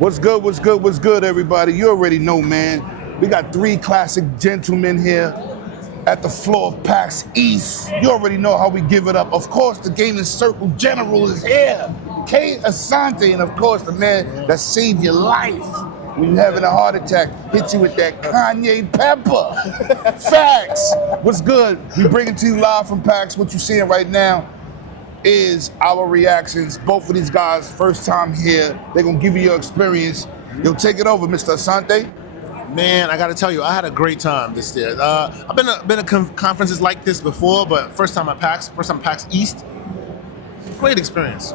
What's good, what's good, what's good, everybody? You already know, man. We got three classic gentlemen here at the floor of Paxeast. You already know how we give it up. Of course, the Gaming Circle General is here. Kay Asante, and of course, the man that saved your life when you're having a heart attack, hit you with that Kanye pepper. Facts. What's good? We bring it to you live from Pax. What you're seeing right now is our reactions. Both of these guys, first time here. They're gonna give you your experience. You'll take it over, Mr. Asante. Man, I got to tell you, I had a great time this year. I've been to conferences like this before, but first time PAX East. Great experience.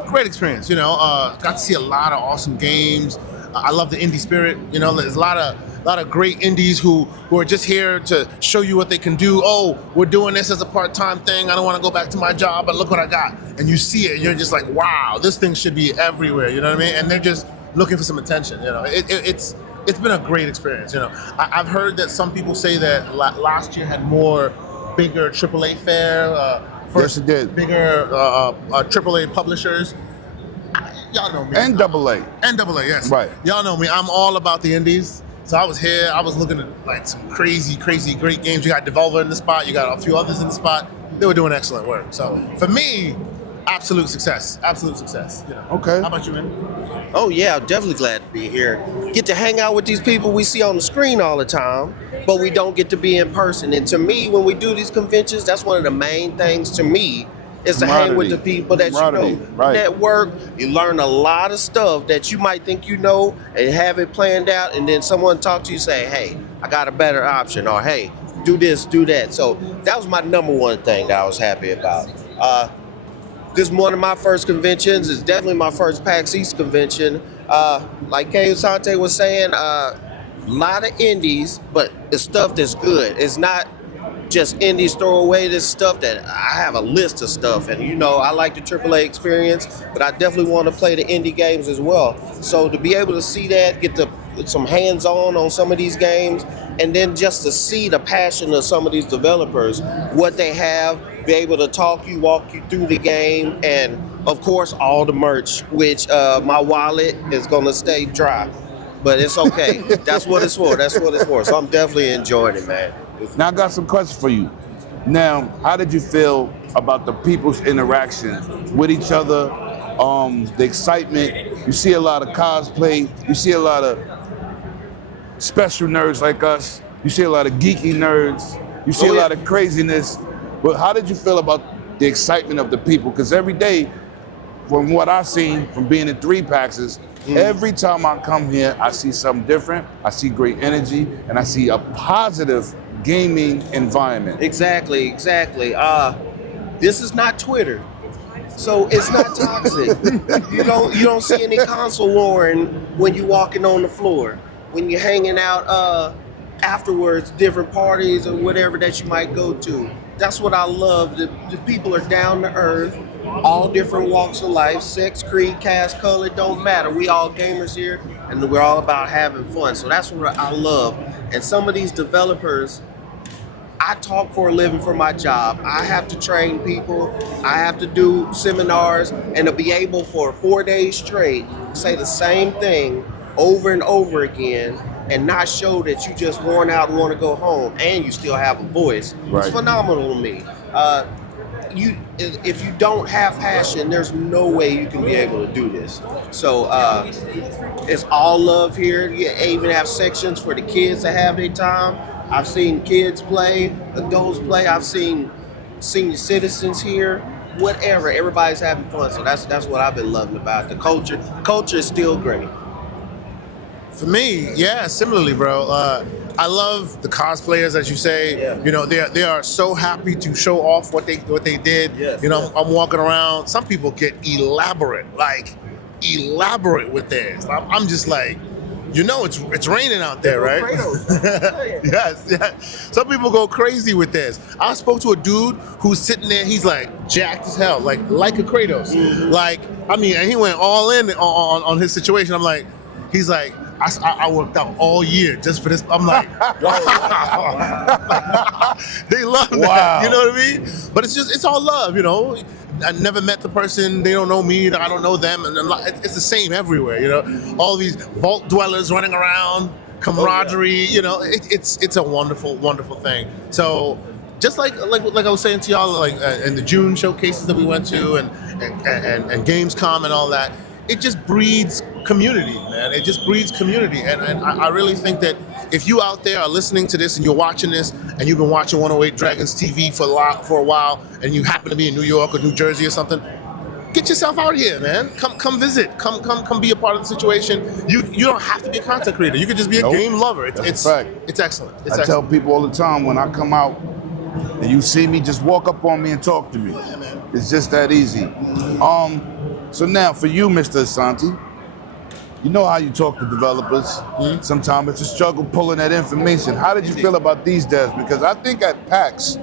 You know, got to see a lot of awesome games. I love the indie spirit. You know, there's a lot of great indies who are just here to show you what they can do. Oh, we're doing this as a part-time thing. I don't want to go back to my job, but look what I got. And you see it, and you're just like, wow, this thing should be everywhere. You know what I mean? And they're just looking for some attention. You know, it's been a great experience. You know, I've heard that some people say that last year had bigger AAA fare. Yes, it did. Bigger AAA publishers. Y'all know me. NAA, yes. Right. Y'all know me. I'm all about the indies. So I was here. I was looking at like some crazy great games. You got Devolver in the spot. You got a few others in the spot. They were doing excellent work. So for me, absolute success. You know. Okay. How about you, man? Oh yeah, I'm definitely glad to be here. Get to hang out with these people we see on the screen all the time, but we don't get to be in person. And to me, when we do these conventions, that's one of the main things to me is to hang with the people that you know. Right. Network, you learn a lot of stuff that you might think you know and have it planned out, and then someone talk to you say, hey, I got a better option, or hey, do this, do that. So that was my number one thing that I was happy about. This is one of my first conventions. It's definitely my first PAX East convention. Like Kay Asante was saying, a lot of indies, but it's stuff that's good. It's not just indies throw away this stuff that I have a list of stuff. And you know, I like the AAA experience, but I definitely want to play the indie games as well. So to be able to see that, get to put some hands-on some of these games, and then just to see the passion of some of these developers, what they have, be able to walk you through the game, and of course all the merch, which my wallet is gonna stay dry, but it's okay. That's what it's for. So I'm definitely enjoying it, man. Now I got some questions for you. Now, how did you feel about the people's interaction with each other? The excitement. You see a lot of cosplay. You see a lot of special nerds like us. You see a lot of geeky nerds. You see a lot of craziness. But how did you feel about the excitement of the people? Because every day, from what I've seen from being in 3 PAXs, every time I come here, I see something different. I see great energy, and I see a positive gaming environment. Exactly. This is not Twitter, so it's not toxic. You don't see any console warring when you're walking on the floor, when you're hanging out afterwards, different parties or whatever that you might go to. That's what I love. The people are down to earth, all different walks of life, sex, creed, caste, color, don't matter. We all gamers here, and we're all about having fun. So that's what I love. And some of these developers, I talk for a living for my job. I have to train people. I have to do seminars, and to be able for 4 days straight say the same thing over and over again and not show that you just worn out and want to go home and you still have a voice. Right. It's phenomenal to me. If you don't have passion, there's no way you can be able to do this. So it's all love here. You even have sections for the kids to have their time. I've seen kids play, adults play. I've seen senior citizens here. Whatever, everybody's having fun. So that's what I've been loving about the culture. The culture is still great. For me, yeah, similarly, bro. I love the cosplayers, as you say. Yeah. You know, they are so happy to show off what they did. Yes, you know, yes. I'm walking around. Some people get elaborate with theirs. I'm just like, you know, it's raining out there, right? Yes. Some people go crazy with this. I spoke to a dude who's sitting there. He's like jacked as hell, like a Kratos. Mm-hmm. Like, I mean, and he went all in on his situation. I'm like, he's like, I worked out all year just for this. I'm like, wow. They love that. Wow. You know what I mean? But it's all love, you know. I never met the person. They don't know me. I don't know them, and it's the same everywhere. You know, all these vault dwellers running around, camaraderie. You know, it's a wonderful, wonderful thing. So. Just like I was saying to y'all, like in the June showcases that we went to, and Gamescom and all that, it just breeds community, man. It just breeds community, and I really think that if you out there are listening to this and you're watching this, and you've been watching 108 Dragons TV for a while, and you happen to be in New York or New Jersey or something, get yourself out here, man. Come visit. Come be a part of the situation. You don't have to be a content creator. You could just be a game lover. It's excellent. I tell people all the time when I come out. And you see me, just walk up on me and talk to me. Yeah, man. It's just that easy. So now for you, Mr. Asante, you know how you talk to developers. Mm-hmm. Sometimes it's a struggle pulling that information. How did you feel about these devs? Because I think at PAX,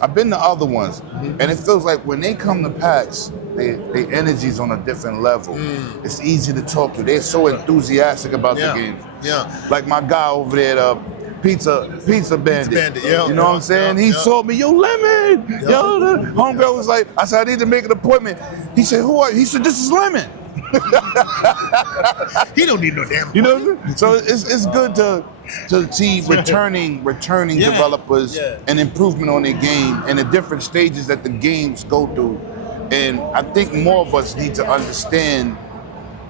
I've been to other ones, and it feels like when they come to PAX, their energy's on a different level. It's easy to talk to. They're so enthusiastic about the games. Yeah. Like my guy over there, Pizza Bandit. You know what I'm saying? He saw me, yo, Lemon. Yo, the homegirl was like, I said, I need to make an appointment. He said, who are you? He said, this is Lemon. He don't need no damn. You know what I mean? So it's good to see returning developers and improvement on their game and the different stages that the games go through. And I think more of us need to understand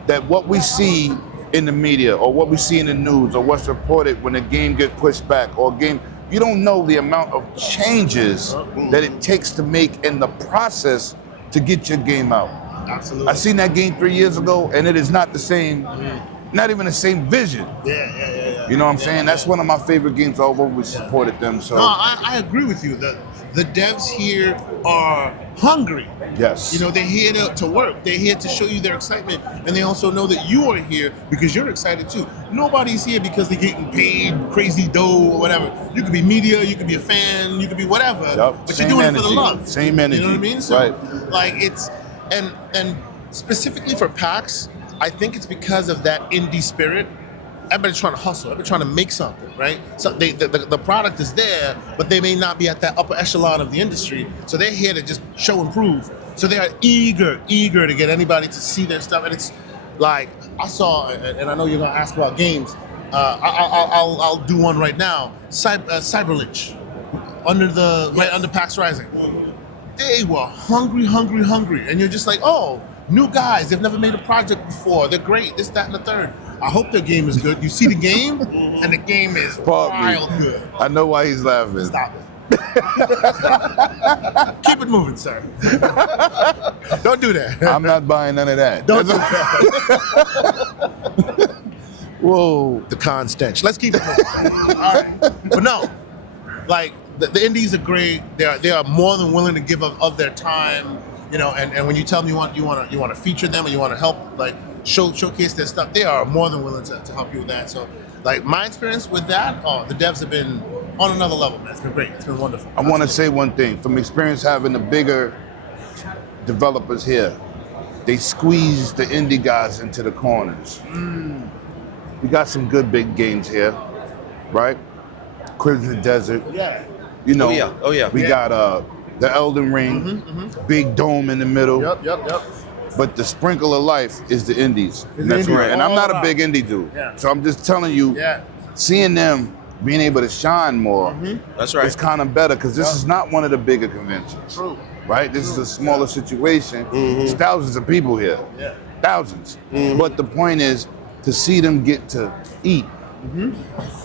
that what we see in the media or what we see in the news or what's reported when a game gets pushed back or a game, you don't know the amount of changes that it takes to make in the process to get your game out. Absolutely. I seen that game 3 years ago and it is not the same, not even the same vision. Yeah. You know what I'm saying? That's one of my favorite games. I've always supported them. So no, I agree with you. The devs here are hungry. Yes. You know, they're here to work. They're here to show you their excitement. And they also know that you are here because you're excited too. Nobody's here because they're getting paid crazy dough or whatever. You could be media, you could be a fan, you could be whatever. Yep. But Same you're doing energy. it for the love. Same energy. You know what I mean? So right. like it's and specifically for PAX, I think it's because of that indie spirit. Everybody's trying to hustle. Everybody's trying to make something, right? So the product is there, but they may not be at that upper echelon of the industry. So they're here to just show and prove. So they are eager to get anybody to see their stuff. And it's like I saw, and I know you're gonna ask about games. I'll do one right now. Cyberlynch, under PAX Rising. They were hungry, and you're just like, oh, new guys. They've never made a project before. They're great. This, that, and the third. I hope their game is good. You see the game, and the game is wild good. I know why he's laughing. Stop it. Keep it moving, sir. Don't do that. I'm not buying none of that. Don't do that. Whoa. The con stench. Let's keep it moving, sir. All right. But no, like the indies are great. They are more than willing to give of their time. You know, and when you tell them you want to feature them and you want to help like showcase their stuff, they are more than willing to help you with that. So, like my experience with that, the devs have been on another level, man. It's been great. It's been wonderful. I want to say one thing. From experience having the bigger developers here, they squeeze the indie guys into the corners. We got some good big games here, right? Crimson Desert. Yeah. You know. Oh yeah. We got the Elden Ring, big dome in the middle. Yep. But the sprinkle of life is the indies. It's That's indie right. And I'm all not a around. big indie dude. Yeah. So I'm just telling you, seeing them being able to shine more That's right. is kind of better because this is not one of the bigger conventions. True. Right? This is a smaller situation. There's thousands of people here. Yeah. Thousands. But the point is to see them get to eat,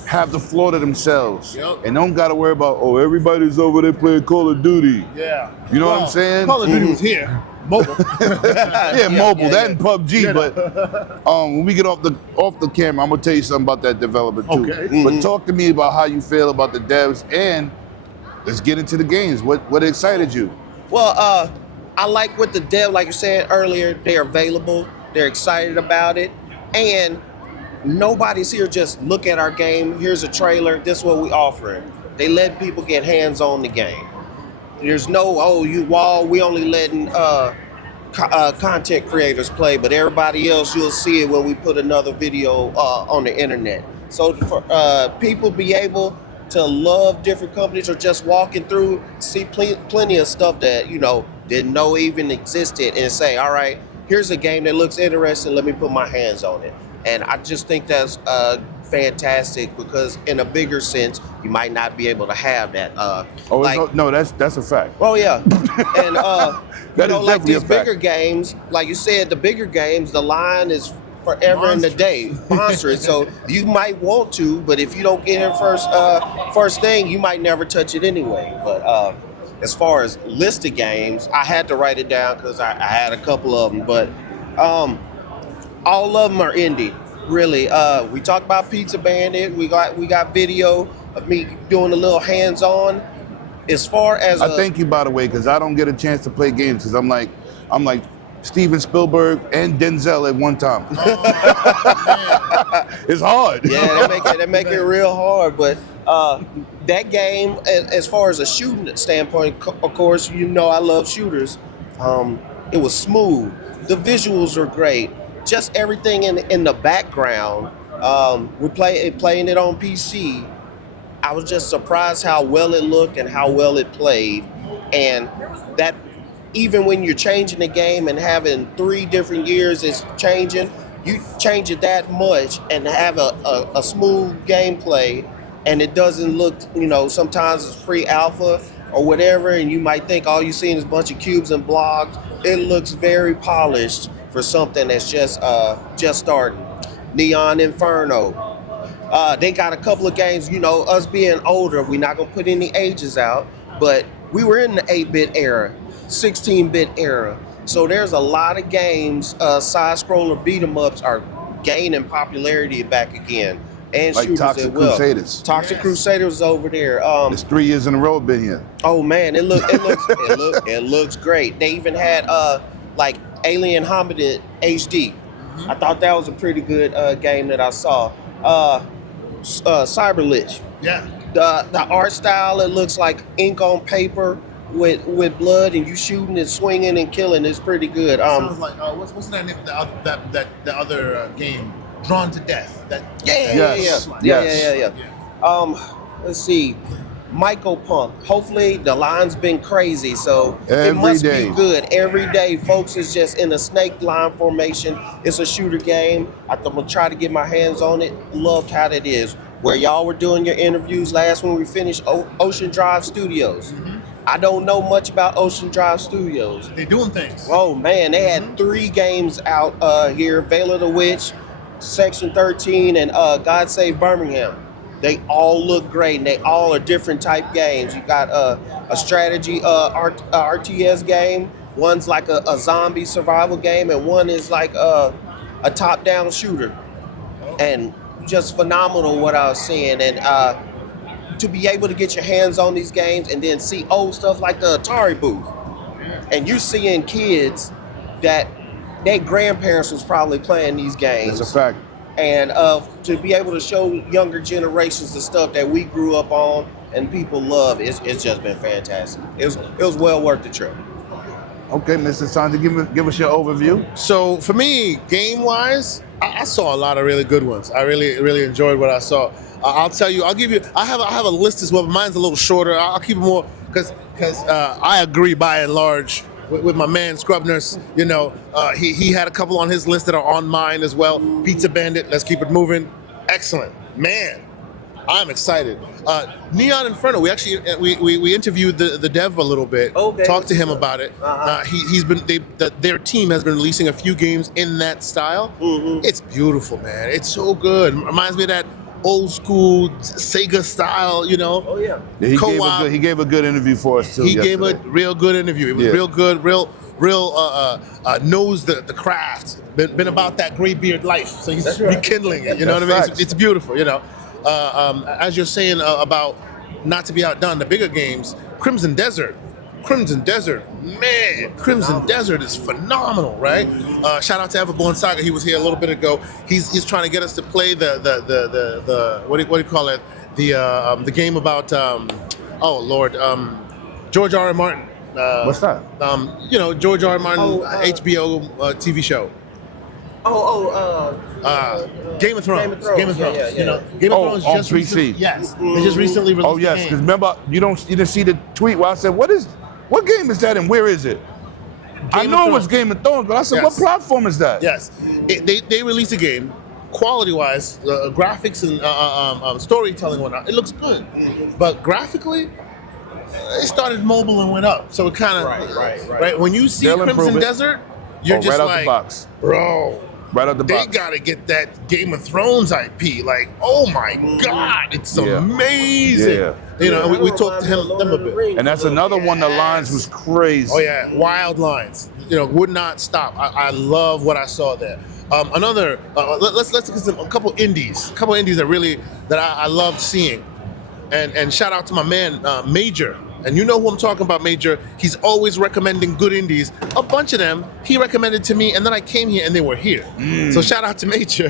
have the floor to themselves, and don't got to worry about, everybody's over there playing Call of Duty. Yeah. You know what I'm saying? Call of Duty was here. Mobile. Mobile, that and PUBG. But when we get off the camera, I'm gonna tell you something about that developer too. Okay. But talk to me about how you feel about the devs, and let's get into the games. What excited you? Well, I like what the dev, like you said earlier, they're available, they're excited about it, and nobody's here just look at our game, here's a trailer, this is what we offering. They let people get hands on the game. There's no, we only letting content creators play, but everybody else, you'll see it when we put another video on the internet. So for people be able to love different companies or just walking through, see plenty of stuff that, didn't know even existed, and say, all right, here's a game that looks interesting, let me put my hands on it. And I just think that's fantastic, because in a bigger sense, you might not be able to have that. No, that's a fact. Oh yeah, and That is like definitely these a fact. bigger games, like you said, the bigger games, the line is forever in the day, monstrous. So you might want to, but if you don't get in first thing, you might never touch it anyway. But as far as listed games, I had to write it down because I had a couple of them, but all of them are indie. Really, we talked about Pizza Bandit. We got video of me doing a little hands-on. As far as I thank you, by the way, because I don't get a chance to play games because I'm like Steven Spielberg and Denzel at one time. It's hard. Yeah, they make it real hard. But that game, as far as a shooting standpoint, of course, you know I love shooters. It was smooth. The visuals are great. Just everything in the background. We're playing it on PC. I was just surprised how well it looked and how well it played, and that even when you're changing the game and having 3 different years it's changing, you change it that much and have a smooth gameplay, and it doesn't look, sometimes it's pre-alpha or whatever, and you might think all you're seeing is a bunch of cubes and blocks. It looks very polished for something that's just starting. Neon Inferno. They got a couple of games, us being older, we're not going to put any ages out, but we were in the 8-bit era, 16-bit era. So there's a lot of games, side-scroller beat-em-ups are gaining popularity back again. And like shooters Toxic as well. Crusaders. Toxic Crusaders over there. It's 3 years in a row been here. Oh man, it looks great. They even had like Alien Hominid HD. I thought that was a pretty good game that I saw. Cyberlich. Yeah. The art style, it looks like ink on paper with blood, and you shooting and swinging and killing. It's pretty good. Sounds like what's that name? The other game, Drawn to Death. Yeah. Let's see. Michael Punk. Hopefully the line's been crazy, so it must be good. Every day, folks is just in a snake line formation. It's a shooter game. I'm gonna try to get my hands on it. Loved how that is. Where y'all were doing your interviews last when we finished Ocean Drive Studios. Mm-hmm. I don't know much about Ocean Drive Studios. They're doing things. Oh man, they had 3 games out here: Veil of the Witch, Section 13, and God Save Birmingham. They all look great, and they all are different type games. You got a strategy RTS game. One's like a zombie survival game, and one is like a top-down shooter. And just phenomenal what I was seeing. And to be able to get your hands on these games and then see old stuff like the Atari booth. And you're seeing kids that their grandparents was probably playing these games. That's a fact. And to be able to show younger generations the stuff that we grew up on and people love, it's just been fantastic. It was well worth the trip. Okay, Mr. Sanjay, give us your overview. So for me, game-wise, I saw a lot of really good ones. I really enjoyed what I saw. I'll tell you, I have a list as well, but mine's a little shorter. I'll keep it more because I agree by and large with my man Scrubness. He had a couple on his list that are on mine as well. Pizza Bandit, let's keep it moving. Excellent, man. I'm excited. Neon Inferno. We actually we interviewed the dev a little bit. Okay. Talked to him about it. Their team has been releasing a few games in that style. Mm-hmm. It's beautiful, man. It's so good. Reminds me of that old school Sega style. Oh yeah. He gave a good interview for us too. He gave a real good interview. It was real good. Real knows the craft. Been about that gray beard life. So he's rekindling it. You know what I mean? It's beautiful. As you're saying about not to be outdone, the bigger games, Crimson Desert, man, Crimson Desert is phenomenal, right? Shout out to Everborn Saga. He was here a little bit ago. He's trying to get us to play the what do you call it? The game about George R. R. Martin. What's that? George R. R. Martin HBO TV show. Game of Thrones. Game of Thrones. Yeah. Game of Thrones on just PC. Recently, yes, they just recently released. Oh yes, the because game. remember you didn't see the tweet where I said what game is that and where is it? I Game know of it was Thrones. Game of Thrones, but I said, what Yes. platform is that? Yes, they released a game, quality-wise, graphics and storytelling and whatnot. It looks good, but graphically, it started mobile and went up. So it kind of right. When you see They'll improve Crimson it. Desert, you're Oh, just right out like, the box. bro. Right out the They box. gotta get that Game of Thrones IP. Like, oh my God, it's Yeah. amazing. Yeah. You know, and we talked to Reminds me of them a Lord of the bit. Rings And that's a little another bit. one. The lines was crazy. Oh yeah, wild lines. You know, would not stop. I love what I saw there. Let's look at a couple indies. That I loved seeing. And shout out to my man Major. And you know who I'm talking about, Major. He's always recommending good indies. A bunch of them he recommended to me, and then I came here and they were here. So shout out to Major.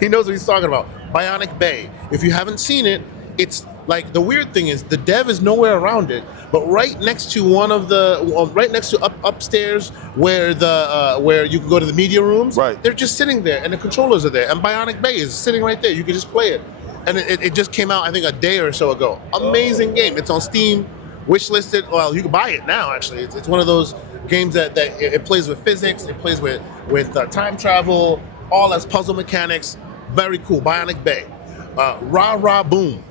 He knows what he's talking about. Bionic Bay. If you haven't seen it, it's like, the weird thing is the dev is nowhere around it, but right next to upstairs where where you can go to the media rooms. Right. They're just sitting there, and the controllers are there, and Bionic Bay is sitting right there. You can just play it, and it just came out I think a day or so ago. Amazing game. It's on Steam. Wish listed. Well, you can buy it now. Actually, it's one of those games that it plays with physics. It plays with time travel. All as puzzle mechanics. Very cool. Bionic Bay. Rah Rah Boom.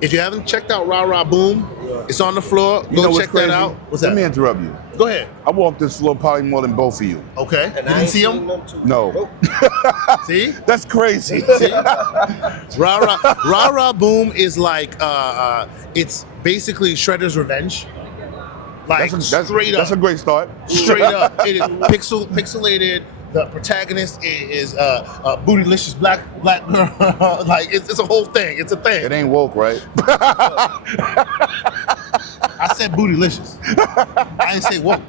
If you haven't checked out Rah Rah Boom, it's on the floor. You know Go what's check crazy? that out. What's Let that? me interrupt you. Go ahead. I walked this floor probably more than both of you. Okay. And You I didn't ain't see seen him? them too. No. See? That's crazy. Rah Rah Boom is like it's basically Shredder's Revenge. Like straight up. That's a great start. Straight up. It is pixelated. The protagonist is bootylicious black girl. Like it's a whole thing. It's a thing. It ain't woke, right? I said bootylicious. I didn't say woke.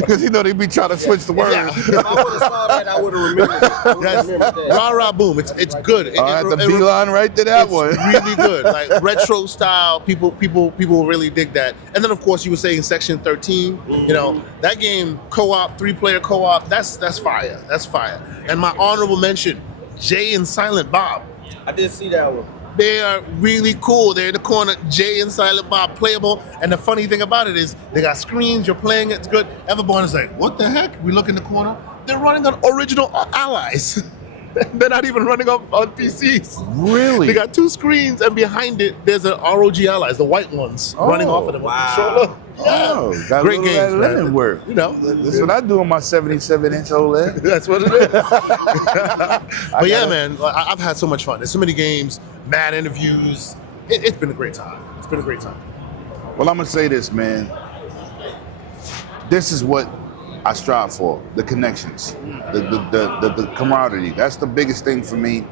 Because you know they be trying to switch the word. Yeah. If I would have saw that, I would have remembered it. I would've Yes. remembered that. Rah Rah Boom. It's good. I had the beeline right to that It's one. really good. Like retro style. People really dig that. And then of course you were saying Section 13. You know, that game co-op, 3-player co-op, that's fire. That's fire. And my honorable mention, Jay and Silent Bob. I did see that one. They are really cool. They're in the corner, Jay and Silent Bob, playable. And the funny thing about it is they got screens, you're playing, it's good. Everborn is like, what the heck? We look in the corner, they're running on original Allies. They're not even running on PCs. Really? They got 2 screens, and behind it, there's an ROG Allies, the white ones, running off of them. wow. Controller. Oh, Yeah. got Great a little games, of that lemon man. work. You know. That's what I do on my 77-inch OLED. That's what it is. But yeah, gotta- man, I've had so much fun. There's so many games, mad interviews. It's been a great time. It's been a great time. Well, I'm gonna say this, man. This is what I strive for: the connections, the camaraderie. That's the biggest thing for me.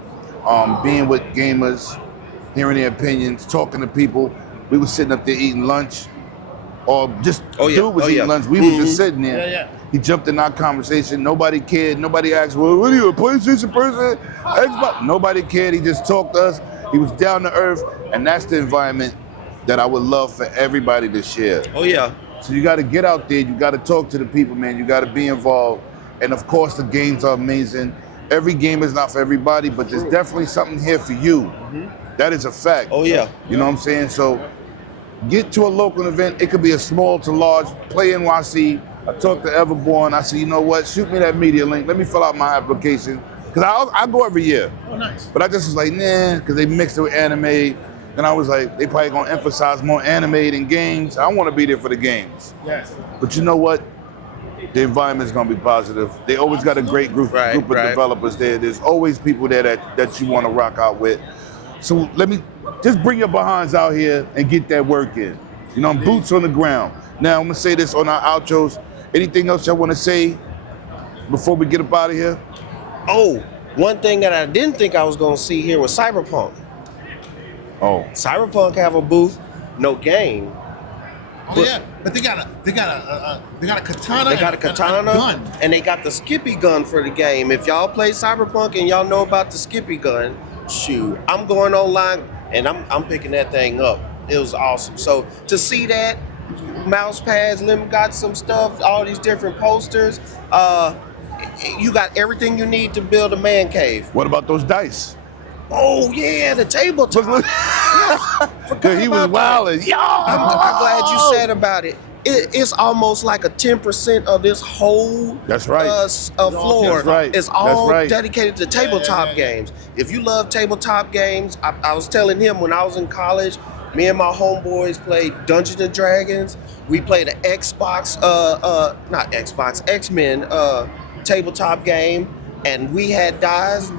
Being with gamers, hearing their opinions, talking to people. We were sitting up there eating lunch, or just dude was eating lunch. We was just sitting there. Yeah. He jumped in our conversation. Nobody cared. Nobody asked, "Well, what are you, a PlayStation person? Xbox?" Nobody cared. He just talked to us. He was down to earth, and that's the environment that I would love for everybody to share. Oh yeah. So you got to get out there. You got to talk to the people, man. You got to be involved. And of course, the games are amazing. Every game is not for everybody, but there's definitely something here for you. That is a fact. Oh yeah. You know what I'm saying? So get to a local event. It could be a small to large. Play NYC. I talked to Everborn. I said, you know what? Shoot me that media link. Let me fill out my application. Because I go every year. Oh, nice. But I just was like, nah, because they mixed it with anime. And I was like, they probably going to emphasize more anime than games. I want to be there for the games. Yes. But you know what? The environment's going to be positive. They always got a great group of developers there. There's always people there that you want to rock out with. So let me just bring your behinds out here and get that work in. You know, boots on the ground. Now, I'm going to say this on our outros. Anything else y'all want to say before we get up out of here? Oh, one thing that I didn't think I was gonna see here was Cyberpunk. Oh. Cyberpunk have a booth, no game. Oh yeah, but they got a katana. They got a katana, and a gun. and they got the Skippy gun for the game. If y'all play Cyberpunk and y'all know about the Skippy gun, shoot, I'm going online and I'm picking that thing up. It was awesome. So to see that, mouse pads, Lim got some stuff, all these different posters. You got everything you need to build a man cave. What about those dice? Oh yeah, the tabletop. Yes, forgot He was about that. wilding. Yo! I'm glad you said about it. it's almost like a 10% of this whole That's right. Floor. That's right. It's all That's right. dedicated to tabletop games. If you love tabletop games, I was telling him when I was in college, me and my homeboys played Dungeons and Dragons. We played an X-Men tabletop game, and we had dice.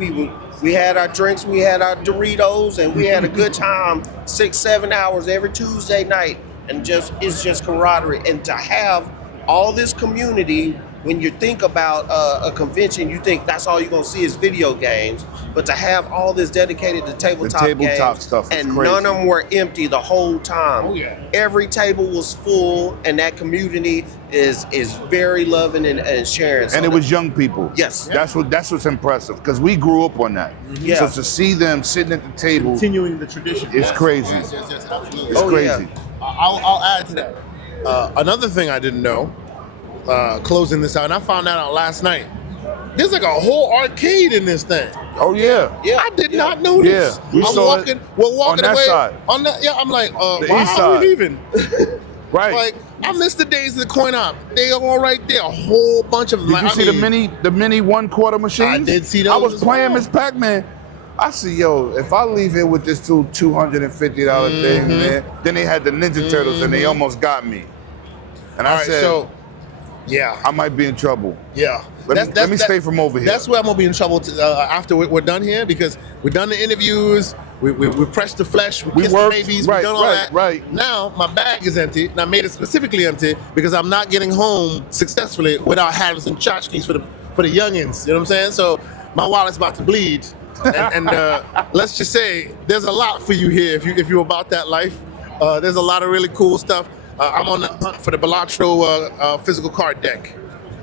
We had our drinks, we had our Doritos, and we had a good time 6-7 hours every Tuesday night. And it's just camaraderie. And to have all this community, when you think about a convention, you think that's all you're gonna see is video games. But to have all this dedicated to tabletop games, stuff and crazy. none of them were empty the whole time. Oh, yeah. Every table was full, and that community is very loving and sharing. So And it was young people. Yes. That's what's impressive, because we grew up on that. Yeah. So to see them sitting at the table, Continuing the tradition. it's crazy. Yes, absolutely. It's crazy. I'll add to that. Another thing I didn't know, closing this out, and I found that out last night. There's like a whole arcade in this thing. Oh yeah. Yeah. I did not know this. Yeah, we saw it We're walking on that away. side. On that, yeah, I'm like, The why east are we side. leaving? Right. Like, I missed the days of the coin op. They are all right there. A whole bunch of them. Did you see the mini 1/4 machines? I did see those I was as playing well. Miss Pac-Man. I see, yo, if I leave here with this $250 thing, man, then they had the Ninja Turtles and they almost got me. And All I right, said, so, yeah. I might be in trouble. Yeah. Let me stay from over here. That's where I'm going to be in trouble after we're done here, because we've done the interviews, we pressed the flesh, we kissed worked, the babies, right, we've done all right, that. right. Now my bag is empty, and I made it specifically empty because I'm not getting home successfully without having some tchotchkes for the youngins. You know what I'm saying? So my wallet's about to bleed. And let's just say there's a lot for you here if you're about that life. There's a lot of really cool stuff. I'm on the hunt for the Balatro physical card deck.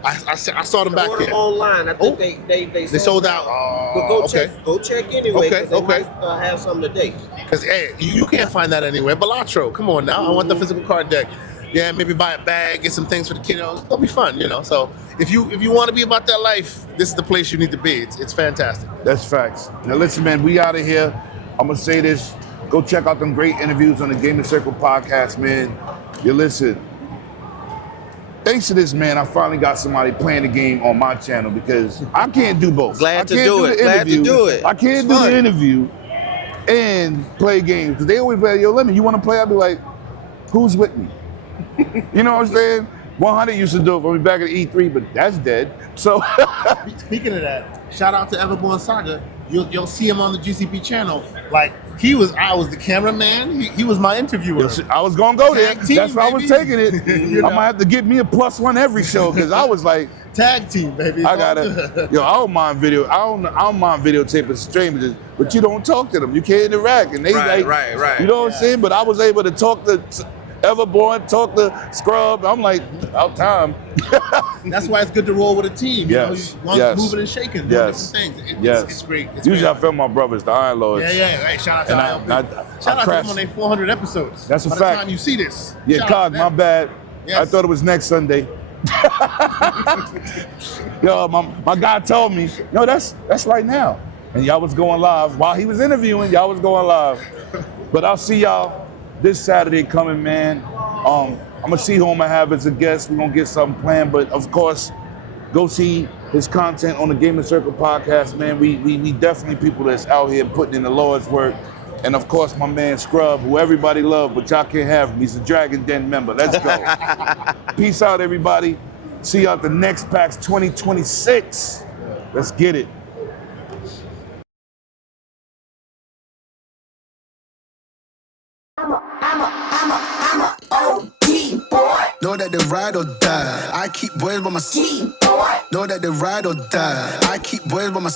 I saw them back Order here. online. I think they sold out. But go Okay. check anyway. Okay, 'cause they okay. might, have something today. Because hey, you can't find that anywhere. Balatro, come on now. I want the physical card deck. Yeah, maybe buy a bag, get some things for the kiddos. It'll be fun, you know. So if you want to be about that life, this is the place you need to be. It's fantastic. That's facts. Now listen, man, we out of here. I'm gonna say this. Go check out them great interviews on the Gaming Circle podcast, man. You listen. Thanks to this, man, I finally got somebody playing the game on my channel, because I can't do both. Glad to I can't do it. the Glad to interview. do it. I can't It's do fun. the interview and play games, because they always be like, yo, Lemon, you want to play? I'll be like, who's with me? You know what I'm saying? 100 used to do it for me back at E3, but that's dead. So Speaking of that, shout out to Everborn Saga. You'll see him on the GCP channel. Like I was the cameraman. He was my interviewer. I was gonna go there. Tag team, That's why I was baby. taking it. You know? I might have to get me a +1 every show, because I was like, Tag team, baby. I gotta, yo, I don't mind videotaping strangers, but you don't talk to them. You can't interact, and they Right, like, right. you know what I'm saying? But I was able to talk to Everborn, talk to Scrub. I'm like, out time. That's why it's good to roll with a team. You know, Yes, one yes. moving and shaking, doing Yes. different things. Yes, It's great. It's Usually great. I film my brothers, the Iron Lords. Yeah. Hey, shout out to And ILB. I Shout out to crashed. them on their 400 episodes. That's a By fact. the time you see this. Yeah, shout out Cog, to my them. bad. Yes. I thought it was next Sunday. Yo, my guy told me, no, that's right now. And y'all was going live. While he was interviewing, y'all was going live. But I'll see y'all this Saturday coming, man. I'm gonna see who I'm gonna have as a guest. We're gonna get something planned, but of course, go see his content on the Gaming Circle podcast, man. We definitely people that's out here putting in the Lord's work. And of course, my man Scrub, who everybody love, but y'all can't have him. He's a Dragon Den member. Let's go. Peace out, everybody. See you at the next PAX 2026. Let's get it. I'm a OG boy. Know that they ride or die. I keep boys by my G boy. Know that they ride or die. I keep boys by my